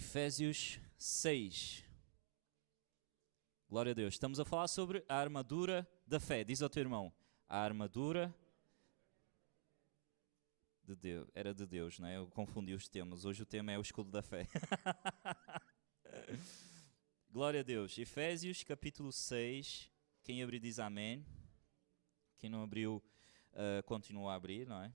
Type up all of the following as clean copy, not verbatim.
Efésios 6. Glória a Deus. Estamos a falar sobre a armadura da fé. Diz ao teu irmão, a armadura de Deus. Era de Deus, não é? Eu confundi os temas. Hoje o tema é o escudo da fé. Glória a Deus. Efésios capítulo 6. Quem abrir diz amém. Quem não abriu, continua a abrir, não é?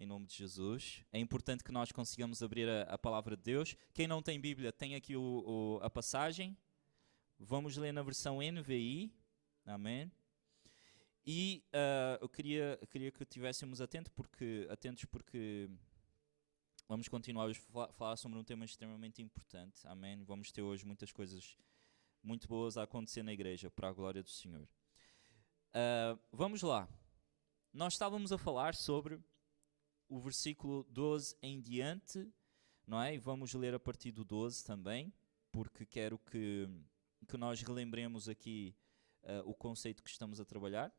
Em nome de Jesus. É importante que nós consigamos abrir a palavra de Deus. Quem não tem Bíblia, tem aqui a passagem. Vamos ler na versão NVI. Amém. E eu queria que estivéssemos atentos porque vamos continuar hoje a falar sobre um tema extremamente importante. Amém. Vamos ter hoje muitas coisas muito boas a acontecer na igreja, para a glória do Senhor. Vamos lá. Nós estávamos a falar sobre o versículo 12 em diante, não é? E vamos ler a partir do 12 também, porque quero que nós relembremos aqui o conceito que estamos a trabalhar.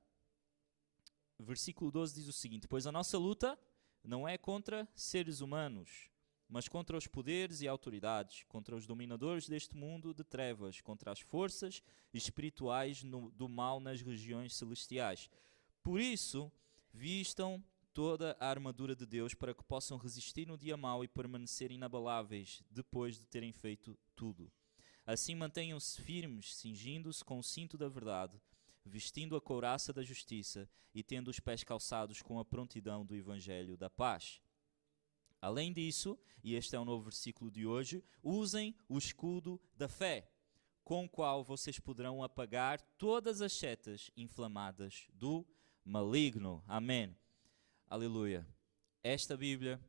Versículo 12 diz o seguinte: pois a nossa luta não é contra seres humanos, mas contra os poderes e autoridades, contra os dominadores deste mundo de trevas, contra as forças espirituais do mal nas regiões celestiais. Por isso, vistam toda a armadura de Deus para que possam resistir no dia mau e permanecer inabaláveis depois de terem feito tudo. Assim mantenham-se firmes, cingindo-se com o cinto da verdade, vestindo a couraça da justiça e tendo os pés calçados com a prontidão do evangelho da paz. Além disso, e este é o novo versículo de hoje, usem o escudo da fé, com o qual vocês poderão apagar todas as setas inflamadas do maligno. Amém. Aleluia. Esta Bíblia,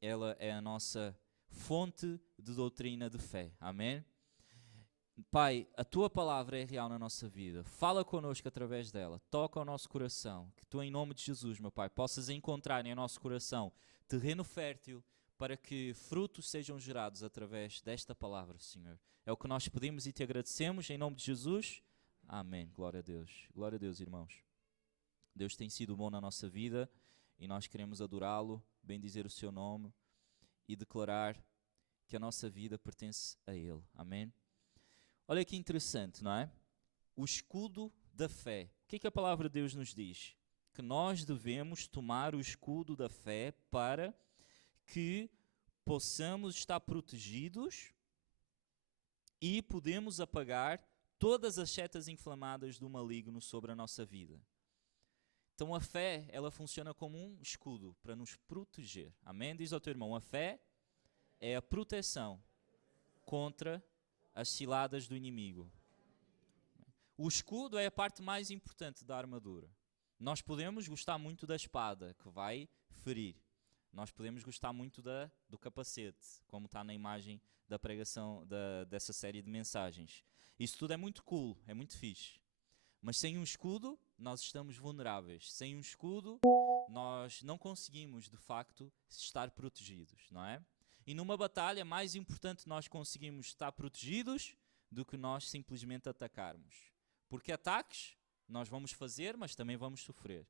ela é a nossa fonte de doutrina de fé. Amém? Pai, a Tua palavra é real na nossa vida. Fala connosco através dela. Toca o nosso coração. Que Tu, em nome de Jesus, meu Pai, possas encontrar em nosso coração terreno fértil para que frutos sejam gerados através desta palavra, Senhor. É o que nós pedimos e Te agradecemos em nome de Jesus. Amém. Glória a Deus. Glória a Deus, irmãos. Deus tem sido bom na nossa vida. E nós queremos adorá-lo, bendizer o seu nome e declarar que a nossa vida pertence a Ele. Amém? Olha que interessante, não é? O escudo da fé. O que é que a palavra de Deus nos diz? Que nós devemos tomar o escudo da fé para que possamos estar protegidos e podemos apagar todas as setas inflamadas do maligno sobre a nossa vida. Então a fé, ela funciona como um escudo para nos proteger. Amém? Diz ao teu irmão, a fé é a proteção contra as ciladas do inimigo. O escudo é a parte mais importante da armadura. Nós podemos gostar muito da espada, que vai ferir. Nós podemos gostar muito do capacete, como está na imagem da pregação dessa série de mensagens. Isso tudo é muito cool, é muito fixe. Mas sem um escudo, nós estamos vulneráveis. Sem um escudo, nós não conseguimos, de facto, estar protegidos, não é? E numa batalha, mais importante nós conseguimos estar protegidos do que nós simplesmente atacarmos. Porque ataques nós vamos fazer, mas também vamos sofrer.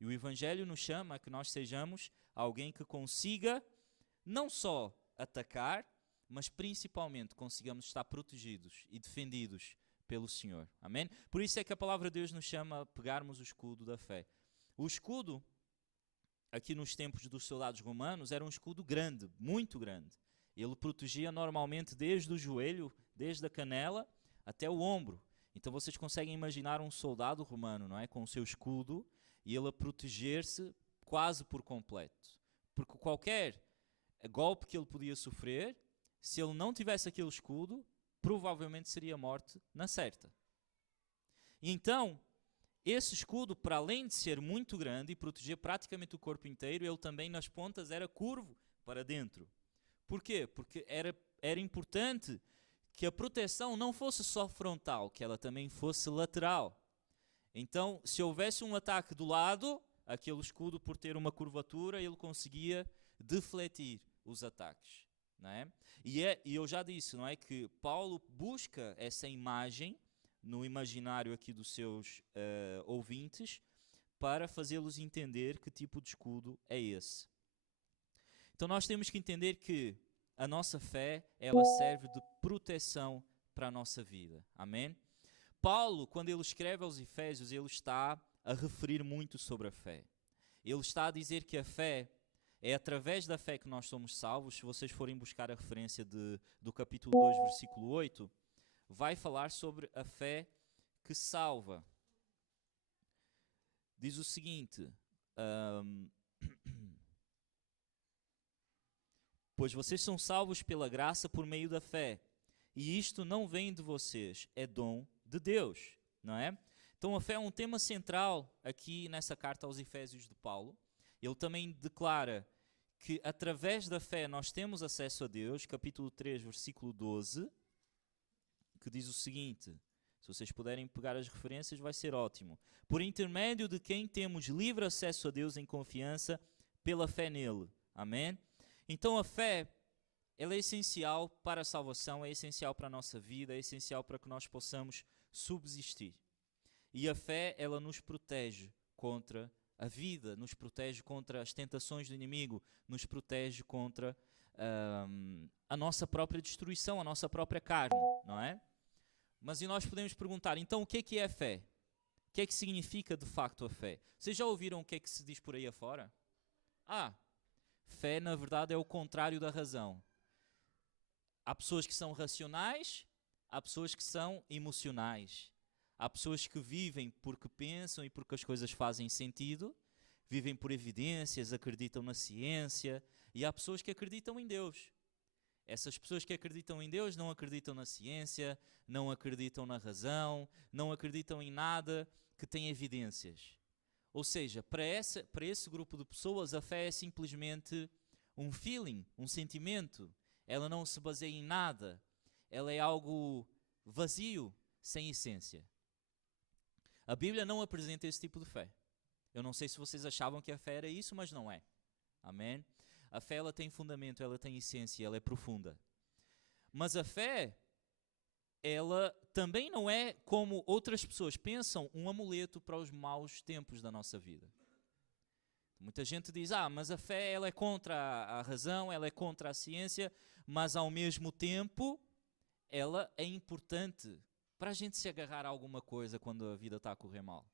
E o Evangelho nos chama a que nós sejamos alguém que consiga não só atacar, mas principalmente consigamos estar protegidos e defendidos pelo Senhor. Amém? Por isso é que a palavra de Deus nos chama a pegarmos o escudo da fé. O escudo, aqui nos tempos dos soldados romanos, era um escudo grande, muito grande. Ele protegia normalmente desde o joelho, desde a canela até o ombro. Então vocês conseguem imaginar um soldado romano, não é? Com o seu escudo e ele a proteger-se quase por completo. Porque qualquer golpe que ele podia sofrer, se ele não tivesse aquele escudo, provavelmente seria morte na certa. E então, esse escudo, para além de ser muito grande e proteger praticamente o corpo inteiro, ele também nas pontas era curvo para dentro. Por quê? Porque era importante que a proteção não fosse só frontal, que ela também fosse lateral. Então, se houvesse um ataque do lado, aquele escudo, por ter uma curvatura, ele conseguia defletir os ataques. Não é? E eu já disse, não é, que Paulo busca essa imagem no imaginário aqui dos seus ouvintes para fazê-los entender que tipo de escudo é esse. Então nós temos que entender que a nossa fé, ela serve de proteção para a nossa vida. Amém? Paulo, quando ele escreve aos Efésios, ele está a referir muito sobre a fé. Ele está a dizer que a fé é através da fé que nós somos salvos. Se vocês forem buscar a referência do capítulo 2, versículo 8, vai falar sobre a fé que salva. Diz o seguinte: pois vocês são salvos pela graça por meio da fé, e isto não vem de vocês, é dom de Deus, não é? Então a fé é um tema central aqui nessa carta aos Efésios de Paulo. Ele também declara que através da fé nós temos acesso a Deus, capítulo 3, versículo 12, que diz o seguinte, se vocês puderem pegar as referências vai ser ótimo. Por intermédio de quem temos livre acesso a Deus em confiança pela fé nele. Amém? Então a fé, ela é essencial para a salvação, é essencial para a nossa vida, é essencial para que nós possamos subsistir. E a fé, ela nos protege contra a vida, nos protege contra as tentações do inimigo, nos protege contra a nossa própria destruição, a nossa própria carne, não é? Mas e nós podemos perguntar, então o que é a fé? O que é que significa de facto a fé? Vocês já ouviram o que é que se diz por aí afora? Fé na verdade é o contrário da razão. Há pessoas que são racionais, há pessoas que são emocionais. Há pessoas que vivem porque pensam e porque as coisas fazem sentido, vivem por evidências, acreditam na ciência, e há pessoas que acreditam em Deus. Essas pessoas que acreditam em Deus não acreditam na ciência, não acreditam na razão, não acreditam em nada que tenha evidências. Ou seja, para esse grupo de pessoas, a fé é simplesmente um feeling, um sentimento. Ela não se baseia em nada. Ela é algo vazio, sem essência. A Bíblia não apresenta esse tipo de fé. Eu não sei se vocês achavam que a fé era isso, mas não é. Amém? A fé, ela tem fundamento, ela tem essência, ela é profunda. Mas a fé, ela também não é, como outras pessoas pensam, um amuleto para os maus tempos da nossa vida. Muita gente diz, mas a fé, ela é contra a razão, ela é contra a ciência, mas ao mesmo tempo, ela é importante para a gente se agarrar a alguma coisa quando a vida está a correr mal.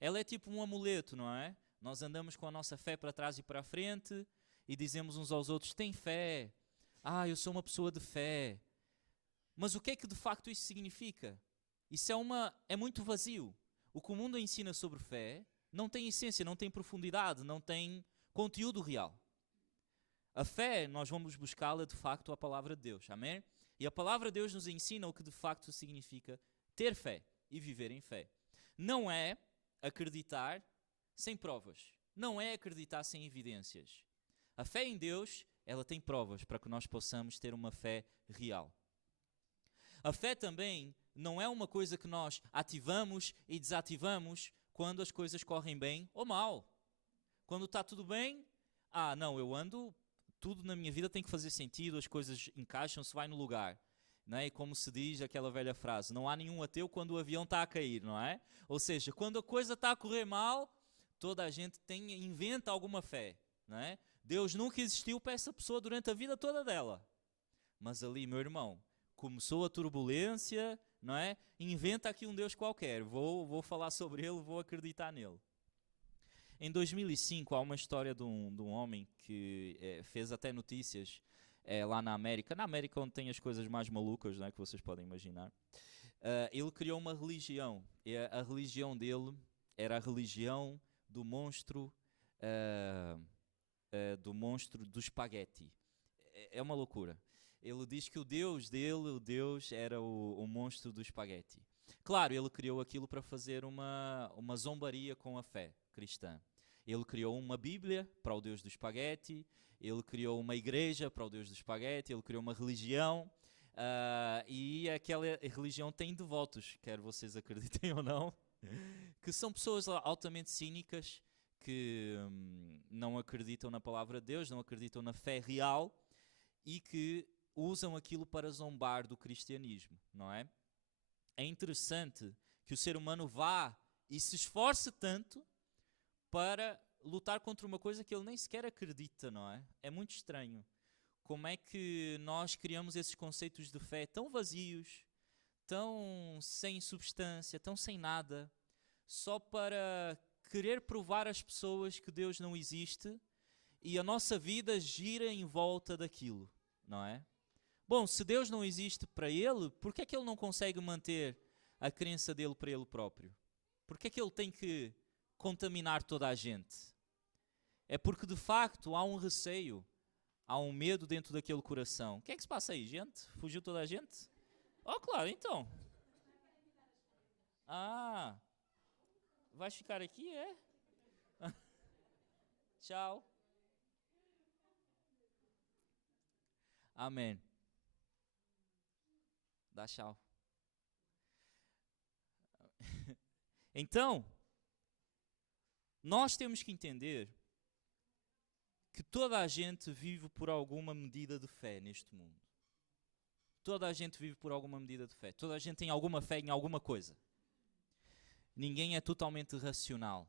Ela é tipo um amuleto, não é? Nós andamos com a nossa fé para trás e para a frente e dizemos uns aos outros, tem fé. Eu sou uma pessoa de fé. Mas o que é que de facto isso significa? Isso é muito vazio. O que o mundo ensina sobre fé não tem essência, não tem profundidade, não tem conteúdo real. A fé, nós vamos buscá-la de facto à palavra de Deus, amém? E a palavra de Deus nos ensina o que de facto significa ter fé e viver em fé. Não é acreditar sem provas, não é acreditar sem evidências. A fé em Deus, ela tem provas para que nós possamos ter uma fé real. A fé também não é uma coisa que nós ativamos e desativamos quando as coisas correm bem ou mal. Quando está tudo bem, eu ando, tudo na minha vida tem que fazer sentido, as coisas encaixam-se, vai no lugar. Não é? E como se diz aquela velha frase, não há nenhum ateu quando o avião está a cair, não é? Ou seja, quando a coisa está a correr mal, toda a gente inventa alguma fé, não é? Deus nunca existiu para essa pessoa durante a vida toda dela. Mas ali, meu irmão, começou a turbulência, não é? Inventa aqui um Deus qualquer, vou falar sobre ele, vou acreditar nele. Em 2005, há uma história de um homem que fez até notícias lá na América onde tem as coisas mais malucas, não é, que vocês podem imaginar. Ele criou uma religião, e a religião dele era a religião do monstro do espaguete. É uma loucura. Ele diz que o Deus dele, era o monstro do espaguete. Claro, ele criou aquilo para fazer uma zombaria com a fé cristã. Ele criou uma Bíblia para o Deus do espaguete, ele criou uma igreja para o Deus do espaguete, ele criou uma religião, e aquela religião tem devotos, quer vocês acreditem ou não, que são pessoas altamente cínicas, que não acreditam na palavra de Deus, não acreditam na fé real e que usam aquilo para zombar do cristianismo, não é? É interessante que o ser humano vá e se esforce tanto para lutar contra uma coisa que ele nem sequer acredita, não é? É muito estranho como é que nós criamos esses conceitos de fé tão vazios, tão sem substância, tão sem nada, só para querer provar às pessoas que Deus não existe e a nossa vida gira em volta daquilo, não é? Bom, se Deus não existe para ele, por que é que ele não consegue manter a crença dele para ele próprio? Por que é que ele tem que contaminar toda a gente? É porque de facto há um receio, há um medo dentro daquele coração. O que é que se passa aí, gente? Fugiu toda a gente? Oh, claro, então. Ah, vais ficar aqui, é? Tchau. Amém. Dá tchau. Então, nós temos que entender que toda a gente vive por alguma medida de fé neste mundo. Toda a gente vive por alguma medida de fé. Toda a gente tem alguma fé em alguma coisa. Ninguém é totalmente racional.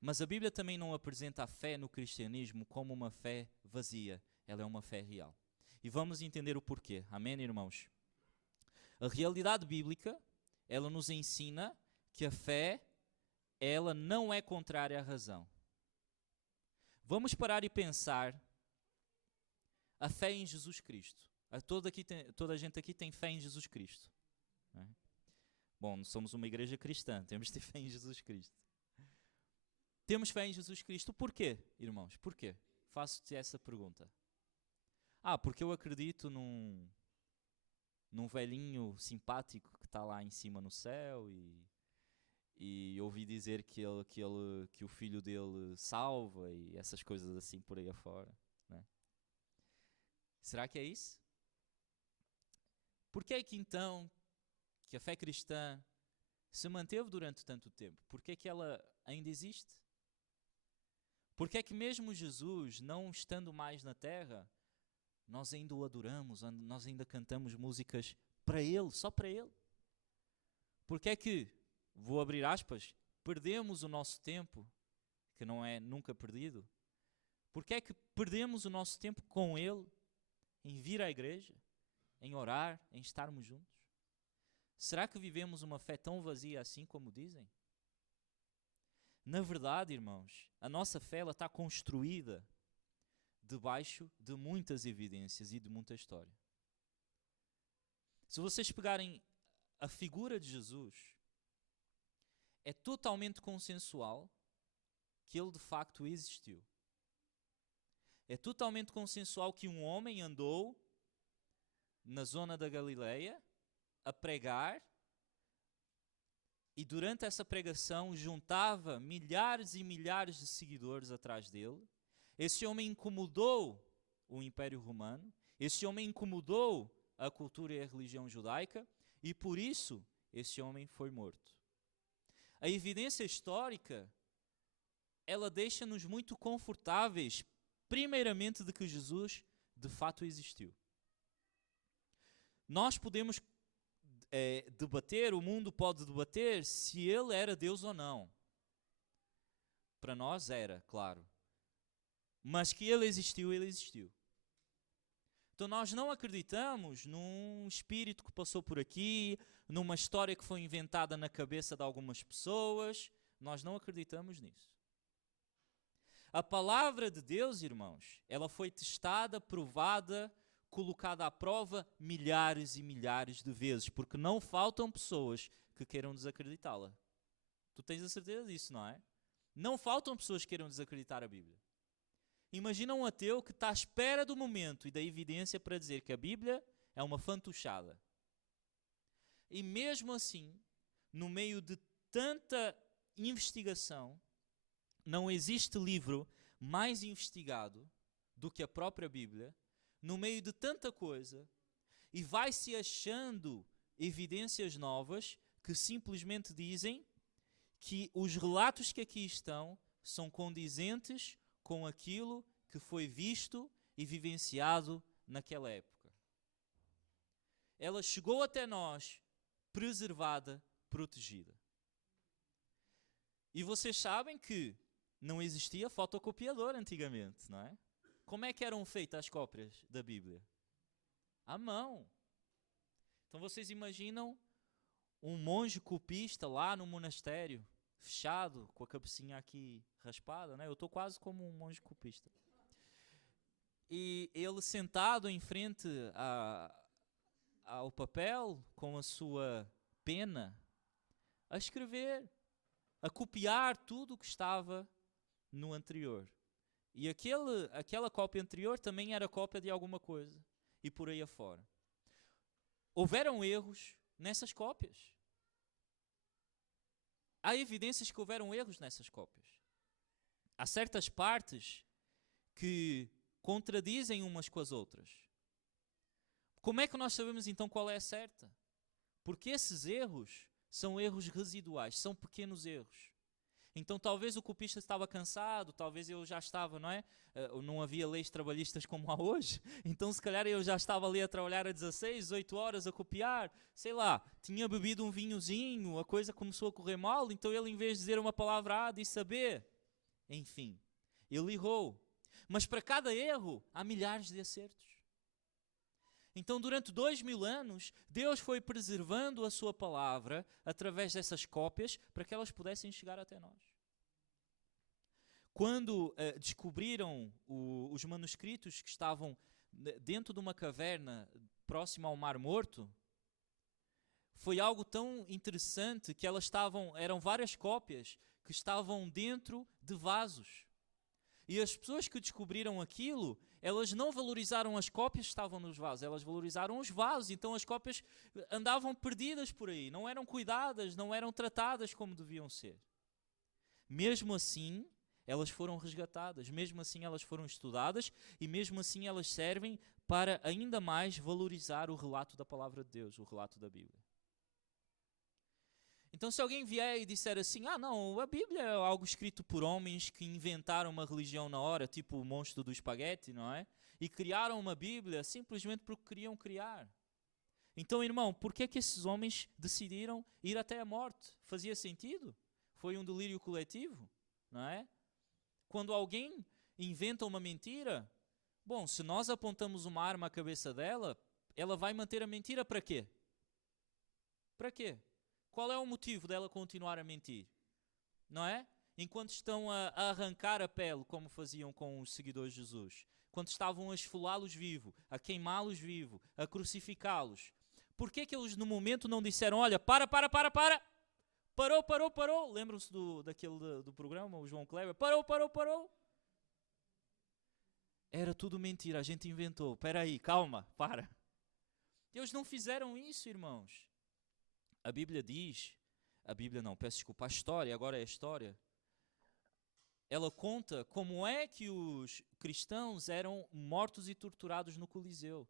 Mas a Bíblia também não apresenta a fé no cristianismo como uma fé vazia. Ela é uma fé real. E vamos entender o porquê. Amém, irmãos? A realidade bíblica, ela nos ensina que a fé, ela não é contrária à razão. Vamos parar e pensar a fé em Jesus Cristo. Toda a gente aqui tem fé em Jesus Cristo. Não é? Bom, somos uma igreja cristã, temos de ter fé em Jesus Cristo. Temos fé em Jesus Cristo. Porquê, irmãos? Porquê? Faço-te essa pergunta. Porque eu acredito num velhinho simpático que está lá em cima no céu e ouvi dizer que o filho dele salva e essas coisas assim por aí afora. Né? Será que é isso? Por que é que então que a fé cristã se manteve durante tanto tempo? Por que é que ela ainda existe? Por que é que mesmo Jesus, não estando mais na terra, nós ainda o adoramos, nós ainda cantamos músicas para Ele, só para Ele? Por que é que, vou abrir aspas, perdemos o nosso tempo, que não é nunca perdido? Por que é que perdemos o nosso tempo com Ele, em vir à igreja, em orar, em estarmos juntos? Será que vivemos uma fé tão vazia assim como dizem? Na verdade, irmãos, a nossa fé ela está construída debaixo de muitas evidências e de muita história. Se vocês pegarem a figura de Jesus, é totalmente consensual que ele de facto existiu. É totalmente consensual que um homem andou na zona da Galileia a pregar e durante essa pregação juntava milhares e milhares de seguidores atrás dele. Esse homem incomodou o Império Romano, esse homem incomodou a cultura e a religião judaica e por isso esse homem foi morto. A evidência histórica, ela deixa-nos muito confortáveis, primeiramente de que Jesus de fato existiu. Nós podemos debater, o mundo pode debater se ele era Deus ou não. Para nós era, claro. Mas que ele existiu, ele existiu. Então nós não acreditamos num espírito que passou por aqui, numa história que foi inventada na cabeça de algumas pessoas. Nós não acreditamos nisso. A palavra de Deus, irmãos, ela foi testada, provada, colocada à prova milhares e milhares de vezes, porque não faltam pessoas que queiram desacreditá-la. Tu tens a certeza disso, não é? Não faltam pessoas que queiram desacreditar a Bíblia. Imagina um ateu que está à espera do momento e da evidência para dizer que a Bíblia é uma fantochada. E mesmo assim, no meio de tanta investigação, não existe livro mais investigado do que a própria Bíblia, no meio de tanta coisa, e vai-se achando evidências novas que simplesmente dizem que os relatos que aqui estão são condizentes com aquilo que foi visto e vivenciado naquela época. Ela chegou até nós preservada, protegida. E vocês sabem que não existia fotocopiador antigamente, não é? Como é que eram feitas as cópias da Bíblia? À mão. Então vocês imaginam um monge copista lá no monastério, fechado, com a cabecinha aqui raspada, né? Eu estou quase como um monge copista. E ele sentado em frente ao papel, com a sua pena, a escrever, a copiar tudo o que estava no anterior. E aquela cópia anterior também era cópia de alguma coisa. E por aí afora. Houveram erros nessas cópias. Há evidências que houveram erros nessas cópias. Há certas partes que contradizem umas com as outras. Como é que nós sabemos então qual é a certa? Porque esses erros são erros residuais, são pequenos erros. Então talvez o copista estava cansado, talvez eu já estava, não é? Não havia leis trabalhistas como há hoje, então se calhar eu já estava ali a trabalhar a 16, 18 horas a copiar, sei lá, tinha bebido um vinhozinho, a coisa começou a correr mal, então ele em vez de dizer uma palavra A, disse a B. Enfim, ele errou. Mas para cada erro há milhares de acertos. Então, durante 2000 anos, Deus foi preservando a sua palavra através dessas cópias para que elas pudessem chegar até nós. Quando descobriram os manuscritos que estavam dentro de uma caverna próxima ao Mar Morto, foi algo tão interessante que eram várias cópias que estavam dentro de vasos. E as pessoas que descobriram aquilo, elas não valorizaram as cópias que estavam nos vasos, elas valorizaram os vasos. Então as cópias andavam perdidas por aí, não eram cuidadas, não eram tratadas como deviam ser. Mesmo assim, elas foram resgatadas, mesmo assim elas foram estudadas e mesmo assim elas servem para ainda mais valorizar o relato da palavra de Deus, o relato da Bíblia. Então se alguém vier e disser assim, não, a Bíblia é algo escrito por homens que inventaram uma religião na hora, tipo o monstro do espaguete, não é? E criaram uma Bíblia simplesmente porque queriam criar. Então, irmão, por que esses homens decidiram ir até a morte? Fazia sentido? Foi um delírio coletivo, não é? Quando alguém inventa uma mentira, bom, se nós apontamos uma arma à cabeça dela, ela vai manter a mentira para quê? Para quê? Qual é o motivo dela continuar a mentir? Não é? Enquanto estão a arrancar a pele, como faziam com os seguidores de Jesus. Quando estavam a esfolá-los vivo, a queimá-los vivo, a crucificá-los. Por que eles no momento não disseram, olha, para. Parou. Lembram-se do programa, o João Kleber? Parou. Era tudo mentira, a gente inventou. Espera aí, calma, para. Eles não fizeram isso, irmãos. A Bíblia diz, a história, agora é a história, ela conta como é que os cristãos eram mortos e torturados no Coliseu.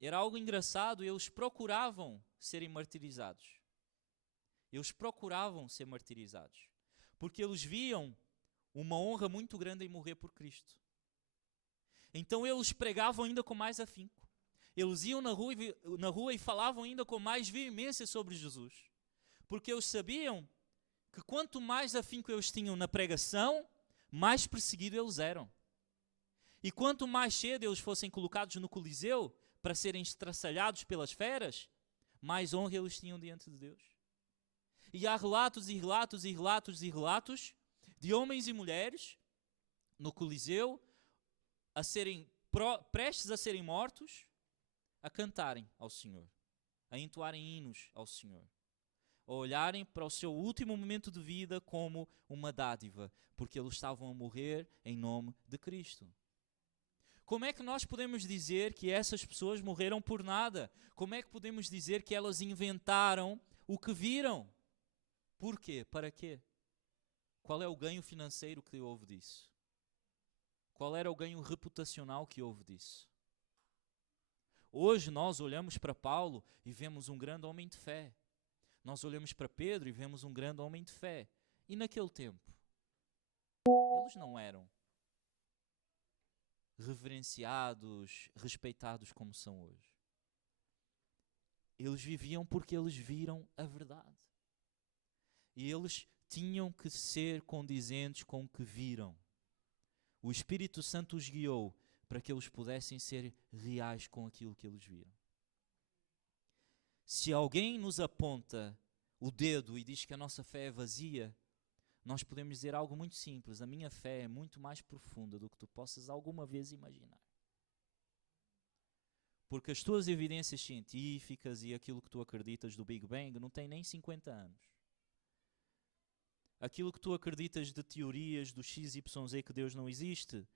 Era algo engraçado, eles procuravam serem martirizados. Eles procuravam ser martirizados, porque eles viam uma honra muito grande em morrer por Cristo. Então eles pregavam ainda com mais afinco. Eles iam na rua e falavam ainda com mais veemência sobre Jesus. Porque eles sabiam que quanto mais afinco eles tinham na pregação, mais perseguidos eles eram. E quanto mais cedo eles fossem colocados no Coliseu para serem estraçalhados pelas feras, mais honra eles tinham diante de Deus. E há relatos de homens e mulheres no Coliseu prestes a serem mortos, a cantarem ao Senhor, a entoarem hinos ao Senhor, a olharem para o seu último momento de vida como uma dádiva, porque eles estavam a morrer em nome de Cristo. Como é que nós podemos dizer que essas pessoas morreram por nada? Como é que podemos dizer que elas inventaram o que viram? Por quê? Para quê? Qual é o ganho financeiro que houve disso? Qual era o ganho reputacional que houve disso? Hoje nós olhamos para Paulo e vemos um grande homem de fé. Nós olhamos para Pedro e vemos um grande homem de fé. E naquele tempo, eles não eram reverenciados, respeitados como são hoje. Eles viviam porque eles viram a verdade. E eles tinham que ser condizentes com o que viram. O Espírito Santo os guiou para que eles pudessem ser reais com aquilo que eles viram. Se alguém nos aponta o dedo e diz que a nossa fé é vazia, nós podemos dizer algo muito simples: a minha fé é muito mais profunda do que tu possas alguma vez imaginar. Porque as tuas evidências científicas e aquilo que tu acreditas do Big Bang não tem nem 50 anos. Aquilo que tu acreditas de teorias do XYZ que Deus não existe,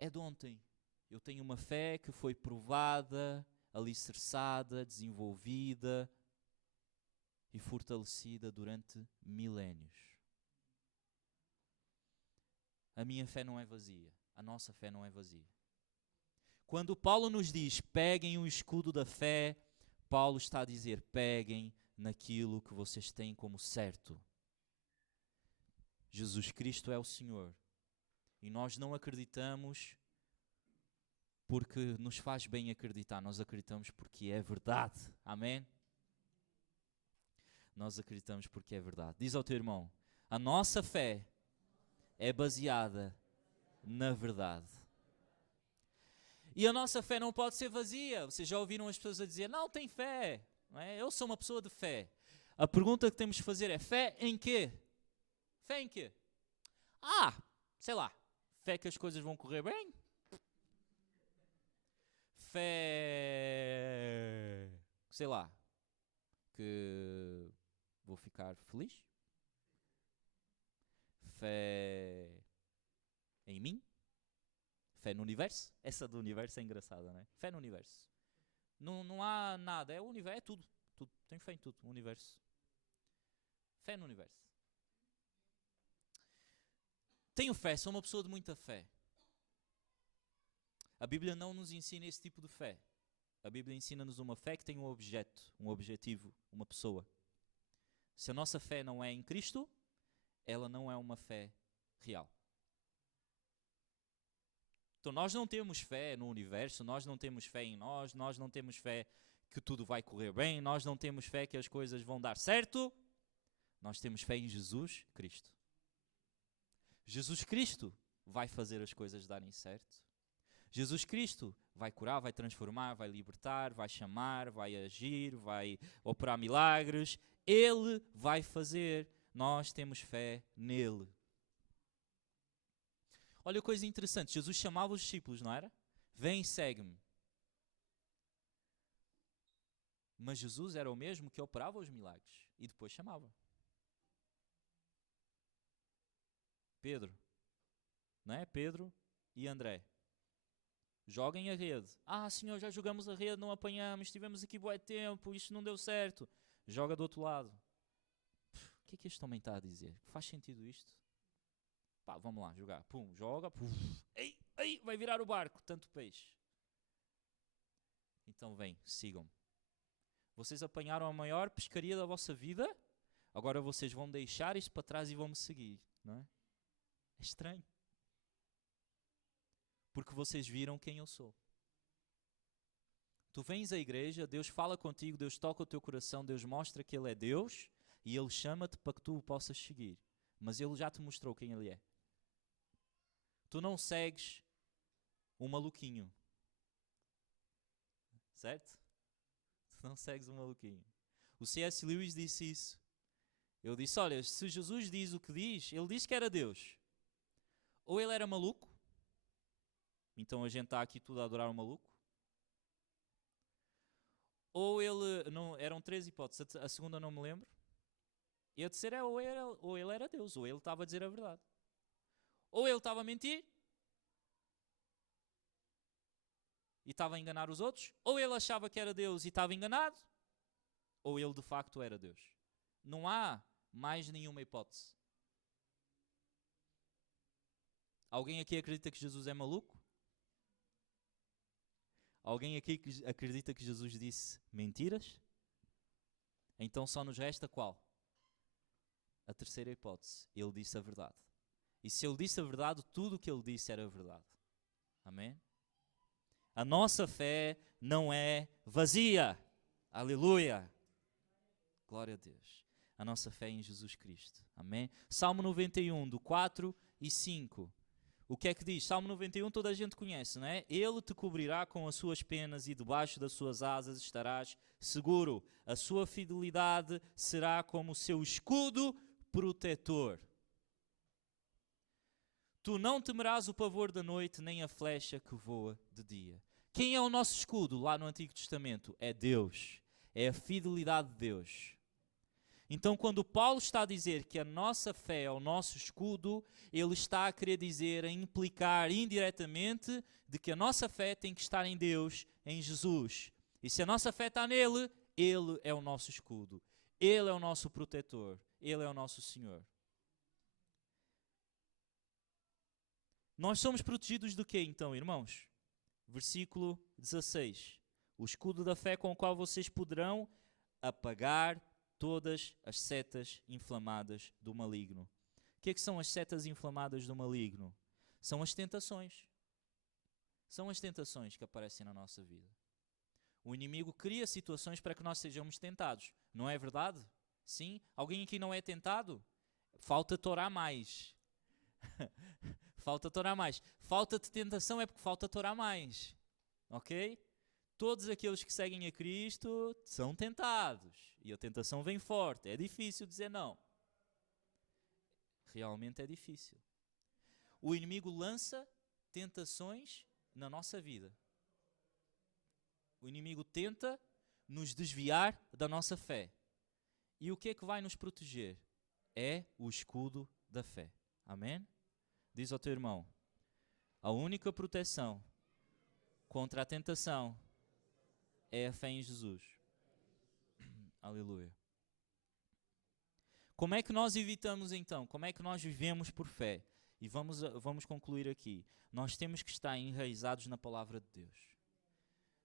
é de ontem. Eu tenho uma fé que foi provada, alicerçada, desenvolvida e fortalecida durante milénios. A minha fé não é vazia. A nossa fé não é vazia. Quando Paulo nos diz, peguem o escudo da fé, Paulo está a dizer, peguem naquilo que vocês têm como certo. Jesus Cristo é o Senhor. E nós não acreditamos porque nos faz bem acreditar. Nós acreditamos porque é verdade. Amém? Nós acreditamos porque é verdade. Diz ao teu irmão, a nossa fé é baseada na verdade. E a nossa fé não pode ser vazia. Vocês já ouviram as pessoas a dizer, não, tem fé. Não é? Eu sou uma pessoa de fé. A pergunta que temos de fazer é, fé em quê? Fé em quê? Sei lá, fé que as coisas vão correr bem? Fé, sei lá, que vou ficar feliz? Fé em mim? Fé no universo? Essa do universo é engraçada, não é? Fé no universo. Não há nada, é o universo, é tudo. Tenho fé em tudo, o universo. Fé no universo. Tenho fé, sou uma pessoa de muita fé. A Bíblia não nos ensina esse tipo de fé. A Bíblia ensina-nos uma fé que tem um objeto, um objetivo, uma pessoa. Se a nossa fé não é em Cristo, ela não é uma fé real. Então nós não temos fé no universo, nós não temos fé em nós não temos fé que tudo vai correr bem, nós não temos fé que as coisas vão dar certo. Nós temos fé em Jesus Cristo. Jesus Cristo vai fazer as coisas darem certo. Jesus Cristo vai curar, vai transformar, vai libertar, vai chamar, vai agir, vai operar milagres. Ele vai fazer. Nós temos fé nele. Olha a coisa interessante. Jesus chamava os discípulos, não era? Vem e segue-me. Mas Jesus era o mesmo que operava os milagres. E depois chamava. Pedro. Não é? Pedro e André. Joguem a rede. Senhor, já jogamos a rede, não apanhamos, estivemos aqui bué tempo, isto não deu certo. Joga do outro lado. O que é que este homem está a dizer? Faz sentido isto? Vamos lá, jogar. Pum, joga. Pum. Ei, vai virar o barco, tanto peixe. Então vem, sigam-me. Vocês apanharam a maior pescaria da vossa vida, agora vocês vão deixar isto para trás e vão me seguir, não é? É estranho. Porque vocês viram quem eu sou. Tu vens à igreja, Deus fala contigo, Deus toca o teu coração, Deus mostra que Ele é Deus e Ele chama-te para que tu o possas seguir. Mas Ele já te mostrou quem Ele é. Tu não segues um maluquinho. Certo? Tu não segues um maluquinho. O C.S. Lewis disse isso. Ele disse, olha, se Jesus diz o que diz, Ele disse que era Deus. Ou Ele era maluco, então a gente está aqui tudo a adorar o maluco. Ou ele, não, eram 3 hipóteses, a segunda não me lembro. E a terceira é ou ele era Deus, ou ele estava a dizer a verdade. Ou ele estava a mentir e estava a enganar os outros, ou ele achava que era Deus e estava enganado, ou ele de facto era Deus. Não há mais nenhuma hipótese. Alguém aqui acredita que Jesus é maluco? Alguém aqui acredita que Jesus disse mentiras? Então só nos resta qual? A terceira hipótese. Ele disse a verdade. E se ele disse a verdade, tudo o que ele disse era verdade. Amém? A nossa fé não é vazia. Aleluia. Glória a Deus. A nossa fé é em Jesus Cristo. Amém? Salmo 91, do 4 e 5. O que é que diz? Salmo 91 toda a gente conhece, não é? Ele te cobrirá com as suas penas e debaixo das suas asas estarás seguro. A sua fidelidade será como o seu escudo protetor. Tu não temerás o pavor da noite, nem a flecha que voa de dia. Quem é o nosso escudo lá no Antigo Testamento? É Deus. É a fidelidade de Deus. Então, quando Paulo está a dizer que a nossa fé é o nosso escudo, ele está a querer dizer, a implicar indiretamente, de que a nossa fé tem que estar em Deus, em Jesus. E se a nossa fé está nele, ele é o nosso escudo. Ele é o nosso protetor. Ele é o nosso Senhor. Nós somos protegidos do quê, então, irmãos? Versículo 16. O escudo da fé com o qual vocês poderão apagar todas as setas inflamadas do maligno. O que é que são as setas inflamadas do maligno? São as tentações. São as tentações que aparecem na nossa vida. O inimigo cria situações para que nós sejamos tentados. Não é verdade? Sim? Alguém aqui não é tentado? Falta-te orar mais. Falta-te orar mais. Falta-te tentação é porque falta-te orar mais. Ok? Todos aqueles que seguem a Cristo são tentados. E a tentação vem forte. É difícil dizer não. Realmente é difícil. O inimigo lança tentações na nossa vida. O inimigo tenta nos desviar da nossa fé. E o que é que vai nos proteger? É o escudo da fé. Amém? Diz ao teu irmão, a única proteção contra a tentação é a fé em Jesus. Aleluia. Como é que nós evitamos então? Como é que nós vivemos por fé? E vamos concluir aqui. Nós temos que estar enraizados na palavra de Deus.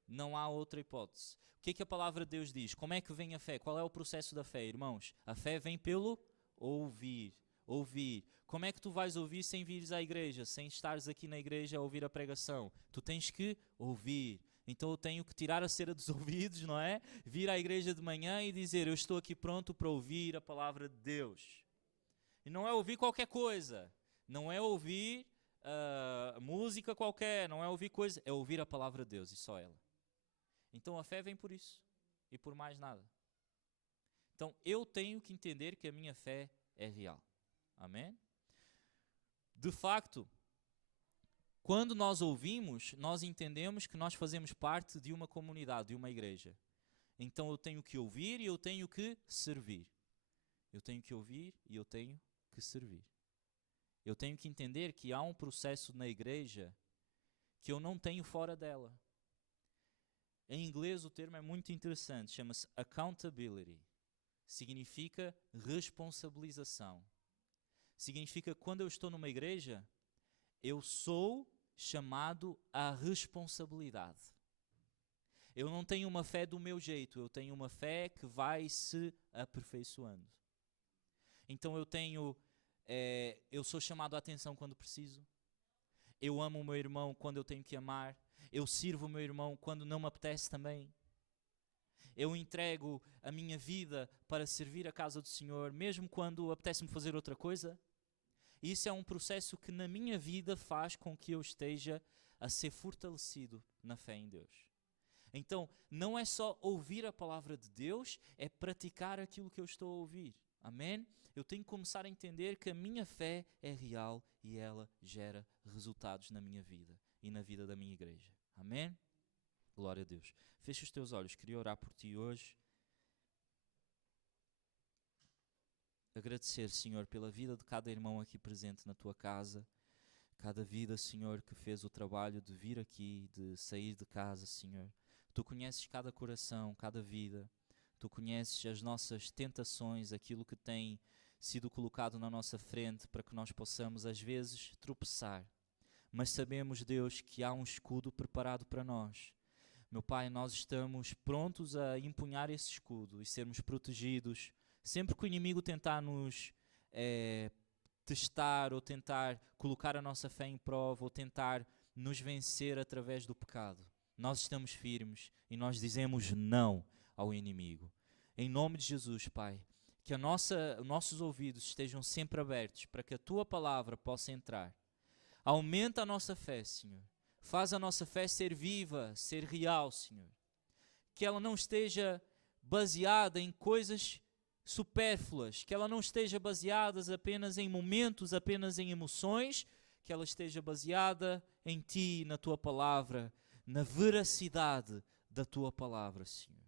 Não há outra hipótese. O que é que a palavra de Deus diz? Como é que vem a fé? Qual é o processo da fé, irmãos? A fé vem pelo ouvir. Ouvir. Como é que tu vais ouvir sem vires à igreja? Sem estares aqui na igreja a ouvir a pregação? Tu tens que ouvir. Então eu tenho que tirar a cera dos ouvidos, não é? Vir à igreja de manhã e dizer, eu estou aqui pronto para ouvir a palavra de Deus. E não é ouvir qualquer coisa. Não é ouvir música qualquer. Não é ouvir coisa. É ouvir a palavra de Deus e só ela. Então a fé vem por isso. E por mais nada. Então eu tenho que entender que a minha fé é real. Amém? De facto, quando nós ouvimos, nós entendemos que nós fazemos parte de uma comunidade, de uma igreja. Então eu tenho que ouvir e eu tenho que servir. Eu tenho que ouvir e eu tenho que servir. Eu tenho que entender que há um processo na igreja que eu não tenho fora dela. Em inglês o termo é muito interessante, chama-se accountability. Significa responsabilização. Significa que quando eu estou numa igreja, eu sou chamado à responsabilidade. Eu não tenho uma fé do meu jeito, eu tenho uma fé que vai se aperfeiçoando. Então eu sou chamado à atenção quando preciso. Eu amo o meu irmão quando eu tenho que amar. Eu sirvo o meu irmão quando não me apetece também. Eu entrego a minha vida para servir a casa do Senhor, mesmo quando apetece-me fazer outra coisa. E isso é um processo que na minha vida faz com que eu esteja a ser fortalecido na fé em Deus. Então, não é só ouvir a palavra de Deus, é praticar aquilo que eu estou a ouvir. Amém? Eu tenho que começar a entender que a minha fé é real e ela gera resultados na minha vida e na vida da minha igreja. Amém? Glória a Deus. Fecha os teus olhos, queria orar por ti hoje. Agradecer, Senhor, pela vida de cada irmão aqui presente na tua casa. Cada vida, Senhor, que fez o trabalho de vir aqui, de sair de casa, Senhor. Tu conheces cada coração, cada vida. Tu conheces as nossas tentações, aquilo que tem sido colocado na nossa frente para que nós possamos, às vezes, tropeçar. Mas sabemos, Deus, que há um escudo preparado para nós. Meu Pai, nós estamos prontos a empunhar esse escudo e sermos protegidos. Sempre que o inimigo tentar nos testar ou tentar colocar a nossa fé em prova ou tentar nos vencer através do pecado, nós estamos firmes e nós dizemos não ao inimigo. Em nome de Jesus, Pai, que nossos ouvidos estejam sempre abertos para que a Tua palavra possa entrar. Aumenta a nossa fé, Senhor. Faz a nossa fé ser viva, ser real, Senhor. Que ela não esteja baseada em coisas supérfluas, que ela não esteja baseada apenas em momentos, apenas em emoções, que ela esteja baseada em Ti, na Tua palavra, na veracidade da Tua palavra, Senhor.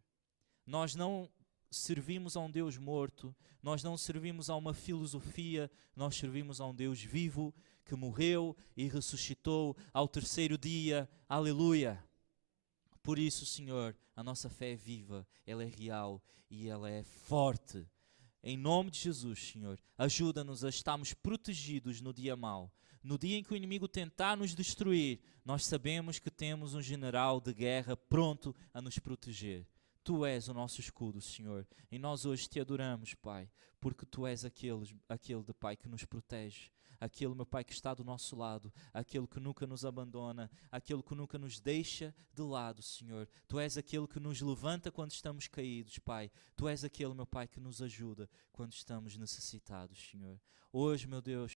Nós não servimos a um Deus morto, nós não servimos a uma filosofia, nós servimos a um Deus vivo, que morreu e ressuscitou ao terceiro dia. Aleluia! Por isso, Senhor, a nossa fé é viva, ela é real e ela é forte. Em nome de Jesus, Senhor, ajuda-nos a estarmos protegidos no dia mau. No dia em que o inimigo tentar nos destruir, nós sabemos que temos um general de guerra pronto a nos proteger. Tu és o nosso escudo, Senhor, e nós hoje te adoramos, Pai, porque Tu és aquele de Pai que nos protege. Aquele, meu Pai, que está do nosso lado, aquele que nunca nos abandona, aquele que nunca nos deixa de lado, Senhor. Tu és aquele que nos levanta quando estamos caídos, Pai. Tu és aquele, meu Pai, que nos ajuda quando estamos necessitados, Senhor. Hoje, meu Deus,